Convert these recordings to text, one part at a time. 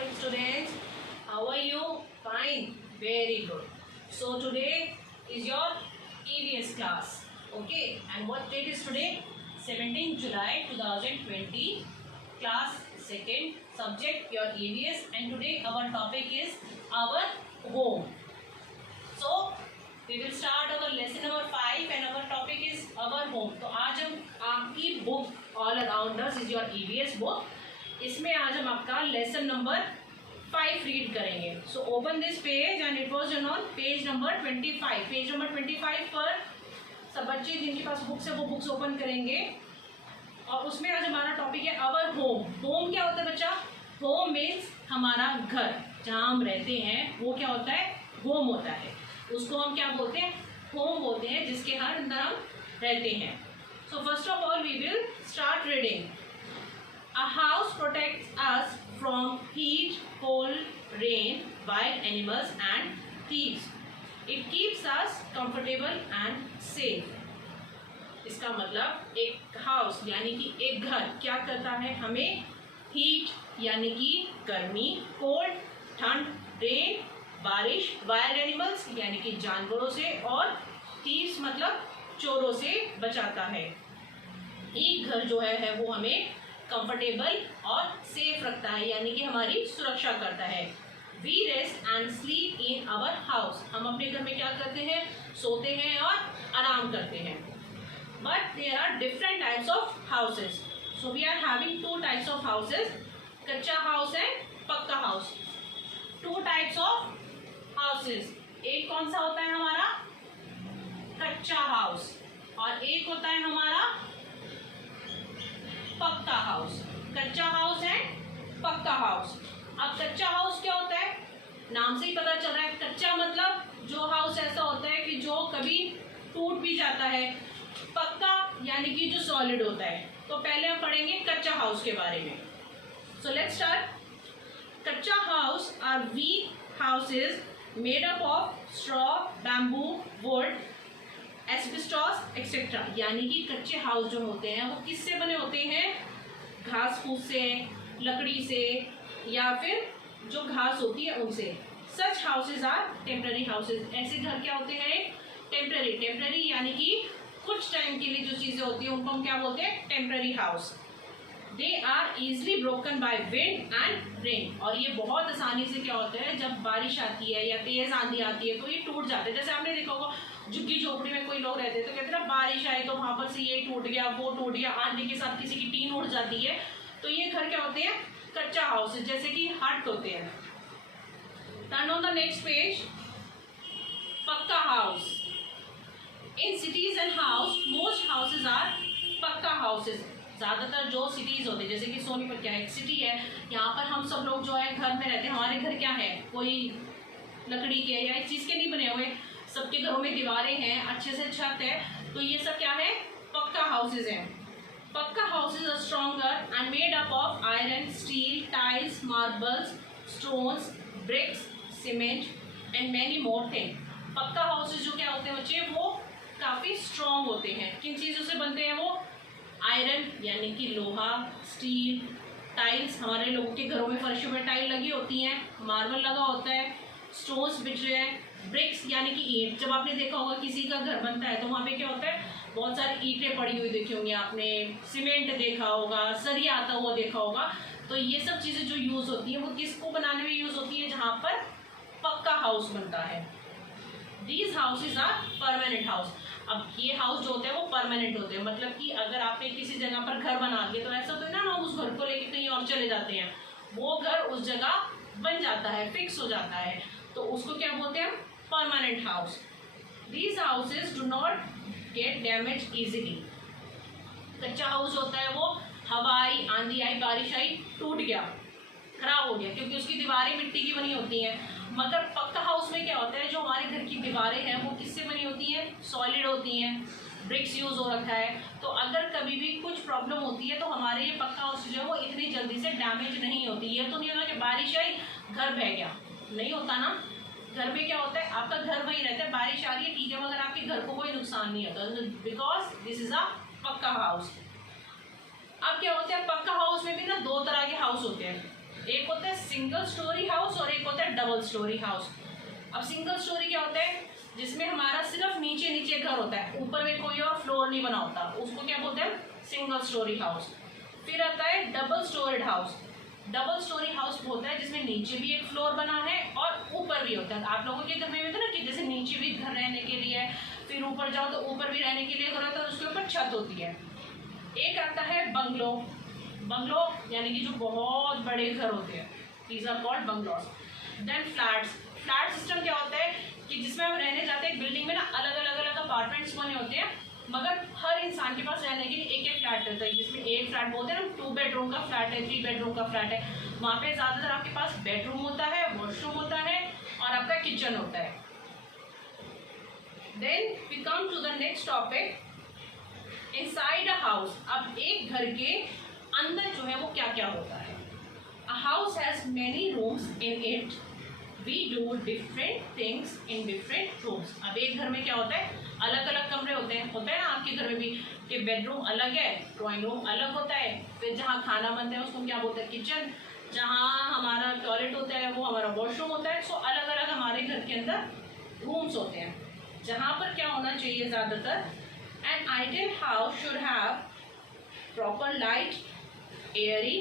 morning, students. How are you? Fine. Very good. So today is your EVS class. Okay. And what date is today? 17 July 2020. Class 2nd. Subject your EVS. And today our topic is our home. So we will start our lesson number 5 and our topic is our home. तो आज हम आपकी book All Around Us is your EVS book. इसमें आज हम आपका lesson number 5 read करेंगे. So open this page and it was on page number 25. Page number 25 पर सब बच्चे जिनके पास बुक्स है वो बुक्स ओपन करेंगे और उसमें आज हमारा टॉपिक है आवर होम. होम क्या होता है बच्चा? होम मीन्स हमारा घर, जहाँ हम रहते हैं वो क्या होता है? होम होता है. उसको हम क्या बोलते हैं? होम बोलते हैं, जिसके हर अंदर हम रहते हैं. So first of all we will start reading. A house protects us from heat, cold, rain, wild animals and thieves. It keeps us comfortable and safe. इसका मतलब एक हाउस यानी कि एक घर क्या करता है? हमें हीट यानी कि गर्मी, कोल्ड ठंड, रेन बारिश, वाइल्ड एनिमल्स यानी कि जानवरों से और थीव्स मतलब चोरों से बचाता है. एक घर जो है वो हमें कंफर्टेबल और सेफ रखता है यानी कि हमारी सुरक्षा करता है. We rest and sleep in our house. हम अपने घर में क्या करते हैं? सोते हैं और आराम करते हैं. But there are different types of houses. So we are having 2 types of houses, kachcha house and pucca house. 2 types of houses. एक कौन सा होता है हमारा? कच्चा हाउस. और एक होता है हमारा पक्का हाउस. कच्चा हाउस है, पक्का हाउस. अब कच्चा हाउस क्या होता है? नाम से ही पता चल रहा है. कच्चा मतलब जो हाउस ऐसा होता है कि जो कभी टूट भी जाता है. पक्का यानी कि जो सॉलिड होता है. तो पहले हम पढ़ेंगे कच्चा हाउस के बारे में. So let's start. Kutcha house are weak houses made up of straw, bamboo, wood, asbestos etcetera. यानी कि कच्चे हाउस जो होते हैं वो किससे बने होते हैं? घास फूस से, लकड़ी से या फिर जो घास होती है उनसे. सच हाउसेज आर टेम्पररी हाउसेज. ऐसे घर क्या होते हैं? टेम्पररी. टेम्पररी यानी कि कुछ टाइम के लिए जो चीज़ें होती हैं उनको हम क्या बोलते हैं? Temporary house. They are easily broken by wind and rain. और ये बहुत आसानी से क्या होता है, जब बारिश आती है या तेज आंधी आती है तो ये टूट जाते हैं. जैसे आपने देखा होगा झुग्गी झोपड़ी में कोई लोग रहते हैं तो कहते हैं बारिश आई तो वहां पर से ये टूट गया, वो टूट गया, आंधी के साथ किसी की टीन उड़ जाती है. तो ये घर क्या होते हैं? कच्चा हाउस, जैसे कि हट होते हैं. Turn on the next page. Pucca house. In cities and house most houses are pucca houses. ज़्यादातर जो सिटीज़ होते हैं, जैसे कि सोनीपत क्या है, एक सिटी है, यहाँ पर हम सब लोग जो है घर में रहते हैं. हमारे घर क्या है? कोई लकड़ी के या इस चीज़ के नहीं बने हुए. सबके घरों में दीवारें हैं, अच्छे से छत है. तो ये सब क्या है? पक्का हाउसेज हैं. Pucca houses are stronger and made up of iron, steel, tiles, marbles, stones, bricks, cement and many more thing. Pucca houses जो क्या होते हैं बच्चे? वो काफ़ी स्ट्रॉन्ग होते हैं. किन चीज़ों से बनते हैं वो? आयरन यानी कि लोहा, स्टील, टाइल्स, हमारे लोगों के घरों में फर्शों में टाइल लगी होती हैं, मार्बल लगा होता है, स्टोन्स बिछ रहे हैं, ब्रिक्स यानी कि ईंट. जब आपने देखा होगा किसी का घर बनता है तो वहाँ पे क्या होता है? बहुत सारी ईंटें पड़ी हुई देखी होंगी आपने, सीमेंट देखा होगा, सरिया आता हुआ देखा होगा. तो ये सब चीज़ें जो यूज़ होती हैं वो किसको बनाने में यूज़ होती है? जहाँ पर पक्का हाउस बनता है. These houses are permanent house. अब ये हाउस जो होते हैं वो परमानेंट होते हैं, मतलब कि अगर आपने किसी जगह पर घर बना दिया तो ऐसा तो है ना हम उस घर को लेके कहीं और चले जाते हैं. वो घर उस जगह बन जाता है, फिक्स हो जाता है. तो उसको क्या बोलते हैं? Permanent house. These houses do not gate damage easily. कच्चा हाउस होता है वो हवा आई, आंधी आई, बारिश आई, टूट गया, खराब हो गया, क्योंकि उसकी दीवारें मिट्टी की बनी होती हैं. मगर पक्का हाउस में क्या होता है? जो हमारे घर की दीवारें हैं वो किससे बनी होती हैं? सॉलिड होती हैं, ब्रिक्स यूज़ हो रखा है. तो अगर कभी भी कुछ प्रॉब्लम होती है तो हमारे ये पक्का हाउस जो है वो इतनी जल्दी से डैमेज नहीं होती. ये तो नहीं होता कि बारिश आई घर बह गया, नहीं होता ना. घर में क्या होता है? आपका घर वहीं रहता है, बारिश आ रही है ठीक है, मगर आपके घर को कोई नुकसान नहीं होता, बिकॉज दिस इज अ पक्का हाउस. अब क्या होता है? पक्का हाउस में भी ना 2 तरह के हाउस होते हैं. एक होता है सिंगल स्टोरी हाउस और एक होता है डबल स्टोरी हाउस। अब सिंगल स्टोरी क्या होता है, जिसमें हमारा सिर्फ नीचे नीचे घर होता है, ऊपर में कोई और फ्लोर नहीं बना होता, उसको क्या बोलते हैं, सिंगल स्टोरी हाउस। फिर आता है double storeyed house. Double storey house होता है जिसमें नीचे भी एक फ्लोर बना है और ऊपर भी होता है। आप लोगों के घर में होता है ना कि जैसे नीचे भी घर रहने के लिए, फिर ऊपर जाओ तो ऊपर भी रहने के लिए घर होता है, उसके ऊपर छत होती है। एक आता है बंगलो। बंगलो यानी कि जो बहुत बड़े घर होते हैं, these are called bungalows. Then flats. Flat system क्या होता है कि जिसमें हम रहने जाते हैं, एक बिल्डिंग में ना अलग अलग अपार्टमेंट्स बने होते हैं, मगर हर इंसान के पास रहने के लिए एक एक फ्लैट रहता है, जिसमें एक फ्लैट बोलते हैं ना 2 बेडरूम का फ्लैट है, 3 बेडरूम का फ्लैट है। वहाँ पे ज़्यादातर आपके पास बेडरूम होता है, वॉशरूम होता है और आपका किचन होता है। Then we come to the next topic, inside a house. अब एक घर के अंदर जो है वो क्या क्या होता है। A house has many rooms in it, we do different things in different rooms. अब एक घर में क्या होता है, अलग अलग कमरे होते हैं, होता है ना आपके घर में भी कि बेडरूम अलग है, ड्राइंग रूम अलग होता है, फिर जहाँ खाना बनता है उसको क्या बोलते हैं, किचन, जहाँ हमारा टॉयलेट होता है वो हमारा वॉशरूम होता है। सो अलग अलग हमारे घर के अंदर रूम्स होते हैं, जहाँ पर क्या होना चाहिए ज़्यादातर, an ideal house should have proper light, Airy,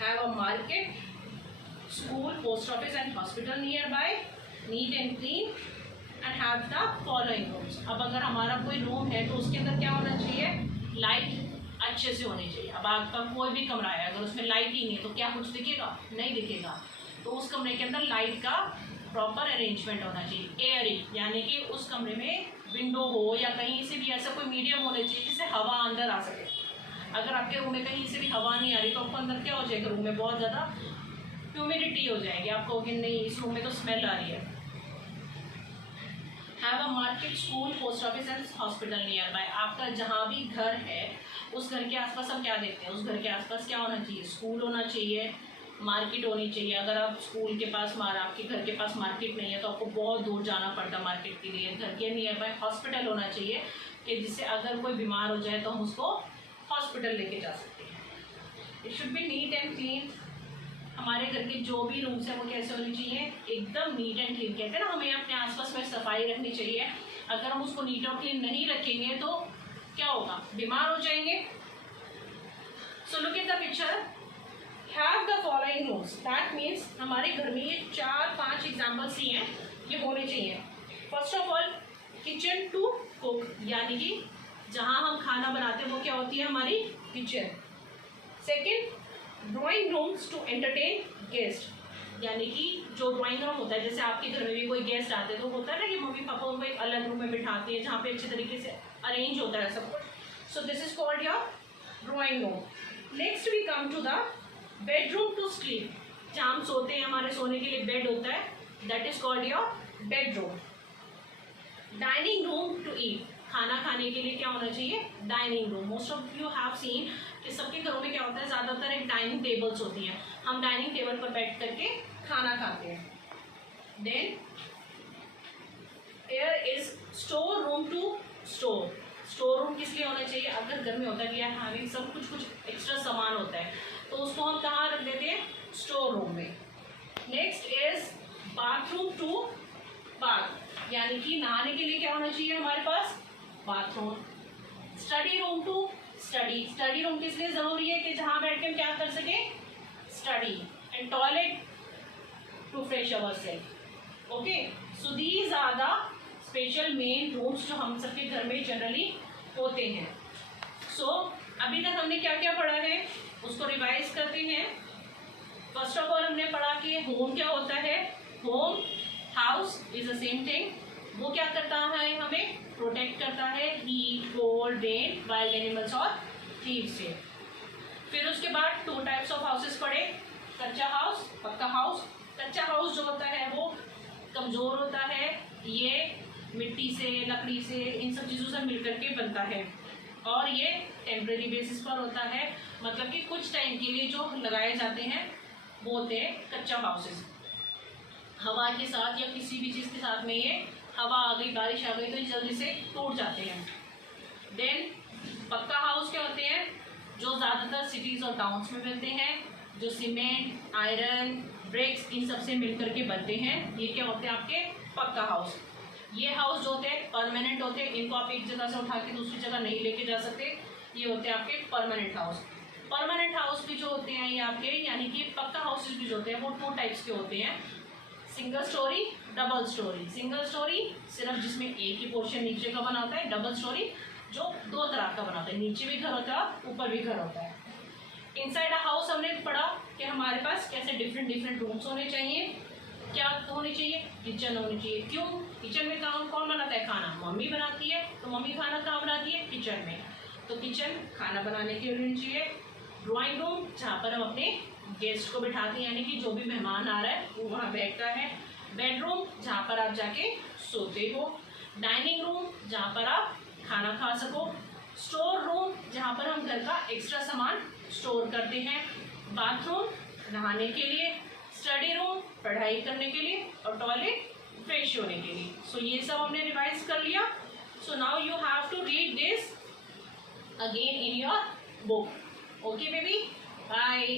have a market, school, post office and hospital nearby, neat and clean and have the following rooms। अब अगर हमारा कोई रूम है तो उसके अंदर क्या होना चाहिए, लाइट अच्छे से होनी चाहिए। अब आपका कोई भी कमरा है, अगर उसमें लाइट ही नहीं है तो क्या कुछ दिखेगा, नहीं दिखेगा। तो उस कमरे के अंदर लाइट का प्रॉपर अरेंजमेंट होना चाहिए। एयरी यानी कि उस कमरे में विंडो हो या कहीं से भी ऐसा कोई मीडियम होना चाहिए जिससे हवा अंदर आ सके। अगर आपके रूम में कहीं से भी हवा नहीं आ रही तो आपको अंदर क्या हो जाएगा, रूम में बहुत ज़्यादा ह्यूमिडिटी हो जाएगी, आप कहोगे नहीं इस रूम में तो स्मेल आ रही है। Have a market, school, post office and hospital near by. आपका जहाँ भी घर है उस घर के आसपास हम क्या देखते हैं, उस घर के आसपास क्या होना चाहिए, स्कूल होना चाहिए, मार्केट होनी चाहिए। अगर आप स्कूल के पास आपके घर के पास मार्केट नहीं है तो आपको बहुत दूर जाना पड़ता मार्केट के लिए। घर के नियर बाय हॉस्पिटल होना चाहिए कि जिससे अगर कोई बीमार हो जाए तो हम उसको हॉस्पिटल लेके जा सकते हैं। It should be neat and clean. हमारे घर के जो भी रूम्स हैं वो कैसे होने चाहिए, एकदम नीट एंड क्लीन। कहते हैं ना हमें अपने आसपास में सफाई रखनी चाहिए। अगर हम उसको नीट और क्लीन नहीं रखेंगे तो क्या होगा, बीमार हो जाएंगे। So look at the picture, have the following rooms. That means हमारे घर में ये 4-5 एग्जाम्पल्स ही हैं, ये होने चाहिए। First of all kitchen to cook, यानी कि जहाँ हम खाना बनाते हैं वो क्या होती है, हमारी kitchen. Second, drawing rooms to entertain guest, यानी कि जो ड्राइंग रूम होता है, जैसे आपके घर में भी कोई गेस्ट आते हैं तो होता है ना कि मम्मी पापा उनको एक अलग रूम में बिठाते हैं जहाँ पे अच्छे तरीके से अरेंज होता है सब कुछ। So this is called your drawing room. Next we come to the bedroom to sleep, जहाँ हम सोते हैं, हमारे सोने के लिए बेड होता है, that is called your bedroom. Dining room to eat, खाना खाने के लिए क्या होना चाहिए, dining room. Most of you have seen कि सबके घरों में क्या होता है, ज़्यादातर एक डाइनिंग टेबल्स होती हैं, हम डाइनिंग टेबल पर बैठ करके खाना खाते हैं। Then air is store room to store. Store room किस लिए होना चाहिए, अगर घर में होता है कि यार हमें सब कुछ एक्स्ट्रा सामान होता है तो उसको हम कहाँ रख देते हैं, स्टोर रूम में। Next is bathroom to bath, यानी कि नहाने के लिए क्या होना चाहिए हमारे पास, bathroom. Study room to study, study room किस लिए ज़रूरी है कि जहाँ बैठ के हम क्या कर सकें, study. And toilet to fresh our self. Okay, so these are the special main rooms जो हम सबके घर में जनरली होते हैं। सो अभी तक हमने क्या क्या पढ़ा है उसको रिवाइज करते हैं। फर्स्ट ऑफ ऑल हमने पढ़ा कि होम क्या होता है, home house is the same thing. वो क्या करता है, हमें प्रोटेक्ट करता है heat, cold, rain, wild animals और थीव्स से। फिर उसके बाद 2 टाइप्स ऑफ हाउसेस पढ़े, कच्चा हाउस, पक्का हाउस। कच्चा हाउस जो होता है वो कमज़ोर होता है, ये मिट्टी से, लकड़ी से, इन सब चीज़ों से मिलकर के बनता है और ये टेम्परेरी बेसिस पर होता है, मतलब कि कुछ टाइम के लिए जो लगाए जाते हैं वो होते हैं कच्चा हाउसेस। हवा के साथ या किसी भी चीज़ के साथ में ये हवा आ गई, बारिश आ गई तो ये जल्दी से टूट जाते हैं। देन पक्का हाउस क्या होते हैं, जो ज़्यादातर सिटीज़ और टाउन्स में मिलते हैं। जो सीमेंट, आयरन, ब्रिक्स इन सब से मिलकर के बनते हैं। ये क्या होते हैं आपके पक्का हाउस। ये हाउस जो होते हैं परमानेंट होते हैं, इनको आप एक जगह से उठा के दूसरी जगह नहीं लेके जा सकते। ये होते हैं आपके परमानेंट हाउस। परमानेंट हाउस भी जो होते हैं ये आपके यानी कि पक्का हाउसेज भी जो होते हैं वो 2 टाइप्स के होते हैं, single storey, double storey. Single storey सिर्फ जिसमें एक ही पोर्शन नीचे का बना होता है, डबल स्टोरी जो 2 तरह का बना होता है, नीचे भी घर होता है ऊपर भी घर होता है। इनसाइड अ हाउस हमने पढ़ा कि हमारे पास कैसे डिफरेंट डिफरेंट रूम्स होने चाहिए। क्या होनी चाहिए? किचन होनी चाहिए। क्यों? किचन में काम कौन बनाता है? खाना मम्मी बनाती है, तो मम्मी खाना कहाँ बनाती है? किचन में। तो किचन खाना बनाने के लिए होनी चाहिए। ड्राइंग रूम जहाँ पर हम अपने गेस्ट को बिठाते हैं, यानी कि जो भी मेहमान आ रहा है वो वहाँ बैठता है। बेडरूम जहाँ पर आप जाके सोते हो। डाइनिंग रूम जहाँ पर आप खाना खा सको। स्टोर रूम जहाँ पर हम घर का एक्स्ट्रा सामान स्टोर करते हैं। बाथरूम नहाने के लिए। स्टडी रूम पढ़ाई करने के लिए। और टॉयलेट फ्रेश होने के लिए। सो ये सब हमने रिवाइज कर लिया। So now you have to read this again in your book. Okay baby, bye.